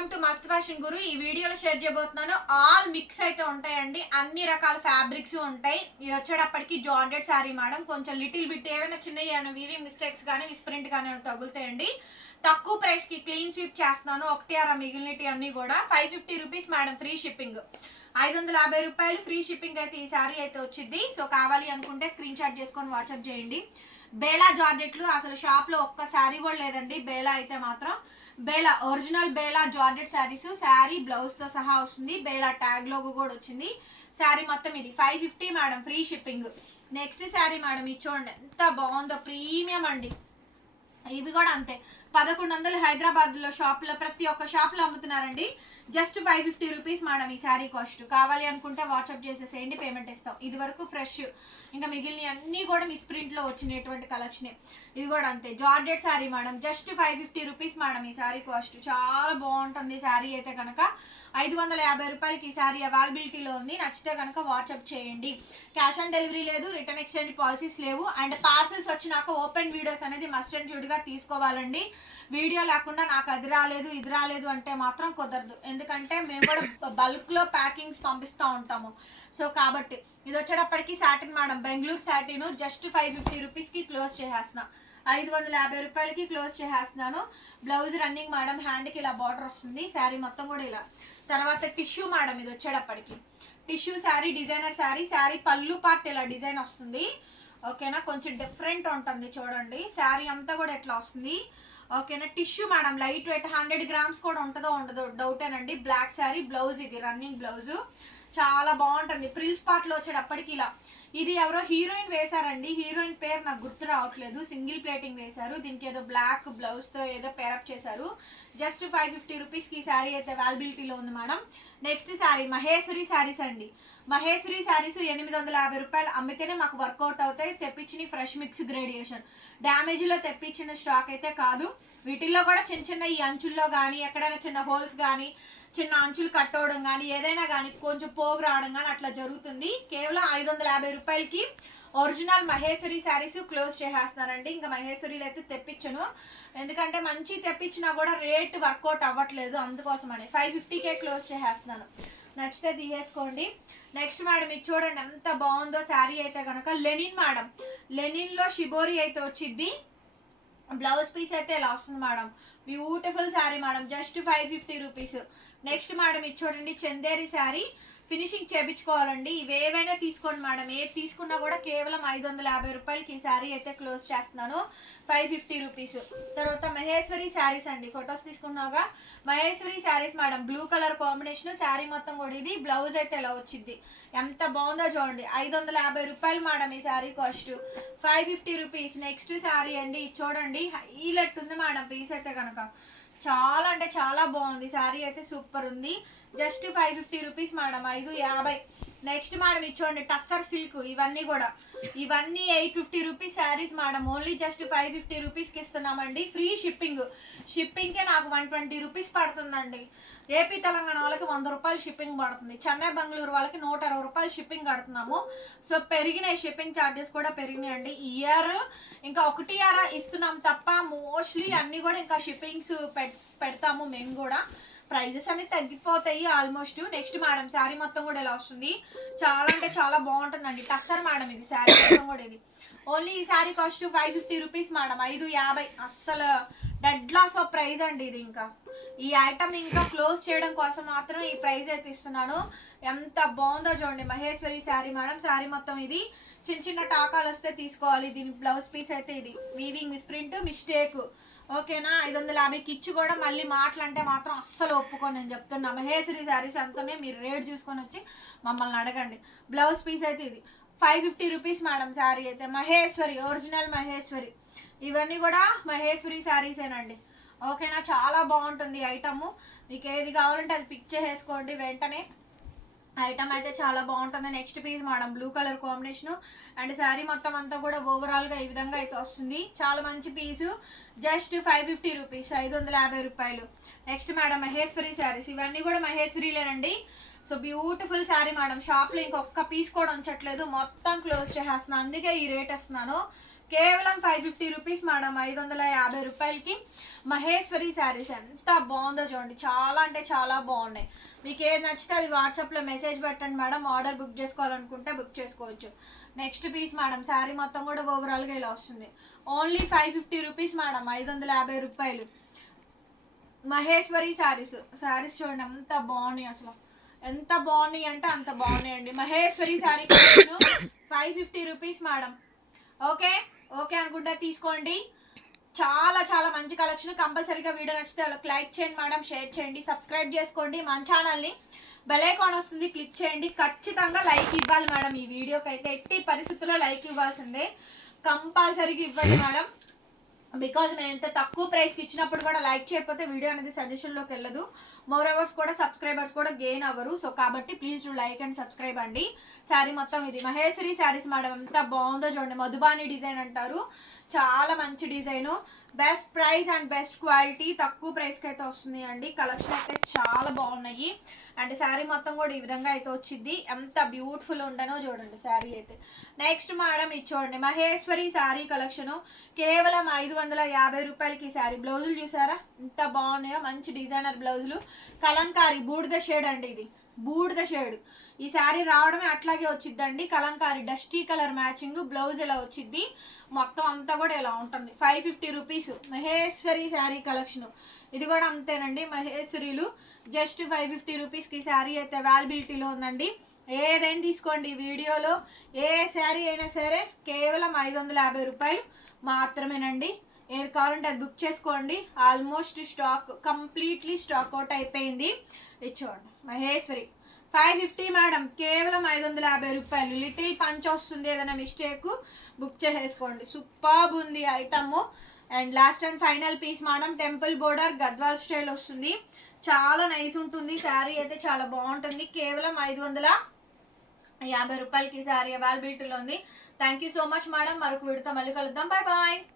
Welcome to Mast fashion Guru. ఈ వీడియోలో share చేయబోతున్నాను. ఆల్ మిక్స్ అయితే ఉంటాయండి. అన్ని రకాల ఫ్యాబ్రిక్స్ ఉంటాయి. ఇది వచ్చేటప్పటికి జాండెడ్ శారీ మేడం. కొంచెం లిటిల్ బిట్ ఏమైనా చిన్న ఏమైనా వివి మిస్టేక్స్ కానీ విస్ప్రింట్ కానీ ఏమైనా తగులుతాయండి. తక్కువ ప్రైస్కి క్లీన్ స్వీప్ చేస్తున్నాను. ఒకటి అర మిగిలినటి అన్ని కూడా five fifty rupees madam free shipping ఐదు వందల యాభై రూపాయలు ఫ్రీ షిప్పింగ్ అయితే ఈ శారీ అయితే వచ్చింది. సో కావాలి అనుకుంటే స్క్రీన్ షాట్ చేసుకొని వాట్సాప్ చేయండి. బేలా జార్జెట్లు అసలు షాప్లో ఒక్క శారీ కూడా లేదండి. బేలా అయితే మాత్రం బేలా ఒరిజినల్ బేలా జార్జెట్ శారీస్ శారీ బ్లౌజ్తో సహా వస్తుంది. బేలా ట్యాగ్ లోగో కూడా వచ్చింది. శారీ మొత్తం ఇది. Five fifty madam free shipping next sari madam ఇది చూడండి. ఎంత బాగుందో ప్రీమియం అండి. ఇవి కూడా అంతే. పదకొండు వందలు హైదరాబాద్లో ప్రతి ఒక్క షాప్లో అమ్ముతున్నారండి. Just five fifty rupees madam ఈ శారీ కాస్ట్. కావాలి అనుకుంటే వాట్సాప్ చేసేసేయండి పేమెంట్ ఇస్తాం. ఇది వరకు ఫ్రెష్. ఇంకా మిగిలిన అన్ని కూడా మిస్ ప్రింట్లో వచ్చినటువంటి కలెక్షన్. ఇది కూడా అంతే. జార్డెడ్ sari madam. Just five fifty rupees madam ఈ శారీ కాస్ట్. చాలా బాగుంటుంది శారీ అయితే కనుక ఐదు వందల యాభై రూపాయలకి ఈ శారీ అవైలబిలిటీలో ఉంది. నచ్చితే కనుక వాట్సాప్ చేయండి. క్యాష్ ఆన్ డెలివరీ లేదు రిటర్న్ ఎక్స్చేంజ్ పాలసీస్ లేవు. అండ్ పార్సల్స్ వచ్చినాక ఓపెన్ వీడియోస్ అనేది మస్ట్ అండ్గా తీసుకోవాలండి. వీడియో లేకుండా నాకు అది రాలేదు ఇది రాలేదు అంటే మాత్రం కుదరదు. ఎందుకంటే మేము కూడా బల్క్లో ప్యాకింగ్స్ పంపిస్తూ ఉంటాము. సో కాబట్టి ఇది వచ్చేటప్పటికి satin madam Bengaluru satin just five fifty రూపీస్కి క్లోజ్ చేసేస్తున్నా. ఐదు వందల యాభై రూపాయలకి క్లోజ్ చేసేస్తున్నాను. బ్లౌజ్ రన్నింగ్ మేడం హ్యాండ్కి ఇలా బార్డర్ వస్తుంది శారీ మొత్తం కూడా ఇలా. తర్వాత టిష్యూ మేడం ఇది వచ్చేటప్పటికి. టిష్యూ శారీ డిజైనర్ శారీ శారీ పళ్ళు పార్ట్ ఇలా డిజైన్ వస్తుంది. ఓకేనా కొంచెం డిఫరెంట్ ఉంటుంది చూడండి. శారీ అంతా కూడా ఎట్లా వస్తుంది. ఓకేనా? Tissue madam light weight hundred grams కూడా ఉంటుందో ఉండదో డౌటేనండి. బ్లాక్ శారీ బ్లౌజ్ ఇది రన్నింగ్ బ్లౌజ్. చాలా బాగుంటుంది. ప్రిల్స్ పార్ట్లో వచ్చేటప్పటికి ఇలా ఇది ఎవరో హీరోయిన్ వేశారండి. హీరోయిన్ పేరు నాకు గుర్తు రావట్లేదు. సింగిల్ ప్లేటింగ్ వేశారు. దీనికి ఏదో బ్లాక్ బ్లౌజ్తో ఏదో పేరప్ చేశారు. జస్ట్ ఫైవ్ ఫిఫ్టీ రూపీస్కి ఈ శారీ అయితే అవైలబిలిటీలో ఉంది మేడం. నెక్స్ట్ శారీ మహేశ్వరి శారీస్ అండి. మహేశ్వరి శారీస్ ఎనిమిది వందల యాభై రూపాయలు అమ్మితేనే మాకు వర్కౌట్ అవుతాయి. తెప్పించిన ఫ్రెష్ మిక్స్ గ్రేడియేషన్. డ్యామేజ్లో తెప్పించిన స్టాక్ అయితే కాదు. వీటిల్లో కూడా చిన్న చిన్న ఈ అంచుల్లో కానీ ఎక్కడైనా చిన్న హోల్స్ కానీ చిన్న అంచులు కట్టవడం కానీ ఏదైనా కానీ కొంచెం పోగు రావడం కానీ అట్లా జరుగుతుంది. కేవలం ఐదు వందల యాభై రూపాయలకి ఒరిజినల్ మహేశ్వరి శారీస్ క్లోజ్ చేసేస్తున్నానండి. ఇంకా మహేశ్వరిలు అయితే తెప్పించను. ఎందుకంటే మంచి తెప్పించినా కూడా రేట్ వర్కౌట్ అవ్వట్లేదు. అందుకోసం అని ఫైవ్ ఫిఫ్టీకే క్లోజ్ చేసేస్తున్నాను. నచ్చితే తీసేసుకోండి. నెక్స్ట్ మేడం ఇది చూడండి ఎంత బాగుందో శారీ అయితే కనుక లెనిన్ మేడం. లెనిన్లో షిబోరి అయితే వచ్చింది. బ్లౌజ్ పీస్ అయితే ఇలా వస్తుంది madam. Beautiful sari madam just five fifty rupees next madam ఇది చూడండి చందేరి శారీ. ఫినిషింగ్ చేపించుకోవాలండి. ఇవి ఏవైనా తీసుకోండి మేడం. ఏది తీసుకున్నా కూడా కేవలం ఐదు వందల యాభై రూపాయలకి ఈ శారీ అయితే క్లోజ్ చేస్తున్నాను. ఫైవ్ ఫిఫ్టీ రూపీస్ తర్వాత మహేశ్వరి శారీస్ అండి. Photos తీసుకున్నాగా Maheshwari saris madam blue colour combination sari మొత్తం కూడా ఇది. బ్లౌజ్ అయితే ఎలా వచ్చింది? ఎంత బాగుందో చూడండి. ఐదు వందల యాభై రూపాయలు మేడం ఈ sari cost five fifty rupees next sari అండి. ఇది చూడండి. హైలెట్ ఉంది మేడం. పీస్ అయితే కనుక. చాలా అంటే చాలా బాగుంది. శారీ అయితే సూపర్ ఉంది. Just five fifty rupees madam. ఐదు యాభై. నెక్స్ట్ మేడం ఇది చూడండి టస్సర్ సిల్క్ ఇవన్నీ కూడా. ఇవన్నీ eight fifty rupees saris madam only just five fifty రూపీస్కి ఇస్తున్నామండి. ఫ్రీ షిప్పింగ్ షిప్పింగ్కే నాకు వన్ ట్వంటీ రూపీస్ పడుతుందండి. ఏపీ తెలంగాణ వాళ్ళకి వంద రూపాయలు షిప్పింగ్ పడుతుంది. చెన్నై బెంగళూరు వాళ్ళకి నూట అరవై రూపాయలు షిప్పింగ్ కడుతున్నాము. సో పెరిగినాయి షిప్పింగ్ ఛార్జెస్ కూడా పెరిగినాయండి. ఇయర్ ఇంకా ఒకటి అర ఇస్తున్నాం తప్ప మోస్ట్లీ అన్నీ కూడా ఇంకా షిప్పింగ్స్ పెడతాము మేము కూడా. ప్రైజెస్ అన్ని తగ్గిపోతాయి ఆల్మోస్ట్. నెక్స్ట్ మేడం శారీ మొత్తం కూడా ఇలా వస్తుంది. చాలా అంటే చాలా బాగుంటుందండి. టస్సర్ మేడం ఇది శారీ మొత్తం కూడా ఇది. ఓన్లీ ఈ sari cost five fifty rupees madam. ఐదు యాభై. అస్సలు డెడ్ లాస్ ఆఫ్ ప్రైజ్ అండి ఇది ఇంకా. ఈ ఐటమ్ ఇంకా క్లోజ్ చేయడం కోసం మాత్రం ఈ ప్రైస్ అయితే ఇస్తున్నాను ఎంత బాగుందో చూడండి. మహేశ్వరి శారీ మేడం. శారీ మొత్తం ఇది. చిన్న చిన్న టాకాలు వస్తే తీసుకోవాలి. దీని బ్లౌజ్ పీస్ అయితే ఇది. వీవింగ్ మిస్ప్రింట్ మిస్టేక్ ఓకేనా? ఐదు వందల యాభైకి ఇచ్చి కూడా మళ్ళీ మాటలంటే మాత్రం అస్సలు ఒప్పుకోను. నేను చెప్తున్నా మహేశ్వరి శారీస్ అంతనే మీరు రేట్ చూసుకొని వచ్చి మమ్మల్ని అడగండి. బ్లౌజ్ పీస్ అయితే ఇది. Five fifty rupees madam sari అయితే. మహేశ్వరి ఒరిజినల్ మహేశ్వరి. ఇవన్నీ కూడా మహేశ్వరి శారీసేనండి. ఓకేనా? చాలా బాగుంటుంది ఐటమ్. మీకు ఏది కావాలంటే అది పిక్ చేసేసుకోండి వెంటనే. ఐటమ్ అయితే చాలా బాగుంటుంది. Next piece madam blue colour combination and sari మొత్తం అంతా కూడా ఓవరాల్గా ఈ విధంగా అయితే వస్తుంది. చాలా మంచి piece just five fifty rupees ఐదు వందల యాభై రూపాయలు. నెక్స్ట్ మేడం మహేశ్వరి శారీస్ ఇవన్నీ కూడా మహేశ్వరిలేనండి. సో బ్యూటిఫుల్ శారీ మేడం షాప్లో ఇంకొక పీస్ కూడా ఉంచట్లేదు. మొత్తం క్లోజ్ చేసేస్తున్నాను అందుకే ఈ రేట్ వస్తున్నాను. కేవలం ఫైవ్ ఫిఫ్టీ రూపీస్ మేడం ఐదు వందల యాభై రూపాయలకి మహేశ్వరి శారీస్ ఎంత బాగుందో చూడండి. చాలా అంటే చాలా బాగున్నాయి. మీకు ఏది నచ్చితే అది వాట్సాప్లో మెసేజ్ పెట్టండి మేడం ఆర్డర్ బుక్ చేసుకోవాలనుకుంటే బుక్ చేసుకోవచ్చు. నెక్స్ట్ పీస్ మేడం శారీ మొత్తం కూడా ఓవరాల్గా ఇలా వస్తుంది. Only five fifty rupees madam ఐదు వందల యాభై రూపాయలు. మహేశ్వరి శారీస్. శారీస్ చూడండి ఎంత బాగున్నాయి అసలు. ఎంత బాగున్నాయి అంటే అంత బాగున్నాయండి. Maheshwari sari five fifty rupees madam okay okay అనుకుంటే తీసుకోండి. చాలా చాలా మంచి కలెక్షన్ కంపల్సరీగా వీడియో నచ్చితే వాళ్ళకి లైక్ చేయండి మేడం షేర్ చేయండి సబ్స్క్రైబ్ చేసుకోండి మన ఛానల్ని. బెలైకాన్ వస్తుంది క్లిక్ చేయండి. ఖచ్చితంగా లైక్ ఇవ్వాలి మేడం. ఈ వీడియోకి అయితే ఎట్టి పరిస్థితుల్లో లైక్ ఇవ్వాల్సిందే. కంపల్సరీగా ఇవ్వండి మేడం. బికాజ్ మేము ఎంత తక్కువ ప్రైస్కి ఇచ్చినప్పుడు కూడా లైక్ చేయకపోతే వీడియో అనేది సజెషన్లోకి వెళ్ళదు. మోర్ అవర్స్ కూడా సబ్స్క్రైబర్స్ కూడా గెయిన్ అవ్వరు. సో కాబట్టి please do like and subscribe అండి. శారీ మొత్తం ఇది. మహేశ్వరి శారీస్ మేడం ఎంత బాగుందో చూడండి. మధుబాని డిజైన్ అంటారు. చాలా మంచి design best price and best quality తక్కువ ప్రైస్కి అయితే వస్తుంది అండి కలెక్షన్ అయితే చాలా బాగున్నాయి. అండ్ శారీ మొత్తం కూడా ఈ విధంగా అయితే వచ్చింది. ఎంత బ్యూటిఫుల్ ఉండనో చూడండి శారీ అయితే. నెక్స్ట్ మేడం ఇది చూడండి. మహేశ్వరి శారీ కలెక్షన్. కేవలం ఐదు వందల యాభై రూపాయలకి ఈ శారీ. బ్లౌజులు చూసారా? ఎంత బాగున్నాయో. మంచి డిజైనర్ బ్లౌజులు. కలంకారీ బూడిద షేడ్ అండి ఇది. బూడిద షేడ్ ఈ శారీ రావడమే అట్లాగే వచ్చిద్దండి. Kalamkari dusty colour matching blouse ఇలా వచ్చిద్ది. మొత్తం అంతా కూడా ఇలా ఉంటుంది. Five fifty rupees Maheshwari sari collection. ఇది కూడా అంతేనండి. మహేశ్వరిలు జస్ట్ ఫైవ్ ఫిఫ్టీ రూపీస్కి శారీ అయితే అవైలబిలిటీలో ఉందండి. ఏదైనా తీసుకోండి వీడియోలో. ఏ శారీ అయినా సరే కేవలం ఐదు వందల యాభై రూపాయలు మాత్రమేనండి. ఏది కావాలంటే అది బుక్ చేసుకోండి. Almost stock completely stock out అయిపోయింది. ఇది చూడండి. మహేశ్వరి. Five fifty madam. కేవలం ఐదు వందల యాభై రూపాయలు. లిటిల్ పంచ్ వస్తుంది ఏదైనా మిస్టేక్ బుక్ చేసేసుకోండి. సూపర్బ్ ఉంది item. And last and final piece madam temple border Gadwal style వస్తుంది. చాలా నైస్ ఉంటుంది. శారీ అయితే చాలా బాగుంటుంది. కేవలం ఐదు వందల యాభై రూపాయలకి శారీ అవైలబిలిటీలో ఉంది. Thank you so much madam మరొక విడత మళ్ళీ కలుద్దాం. Bye bye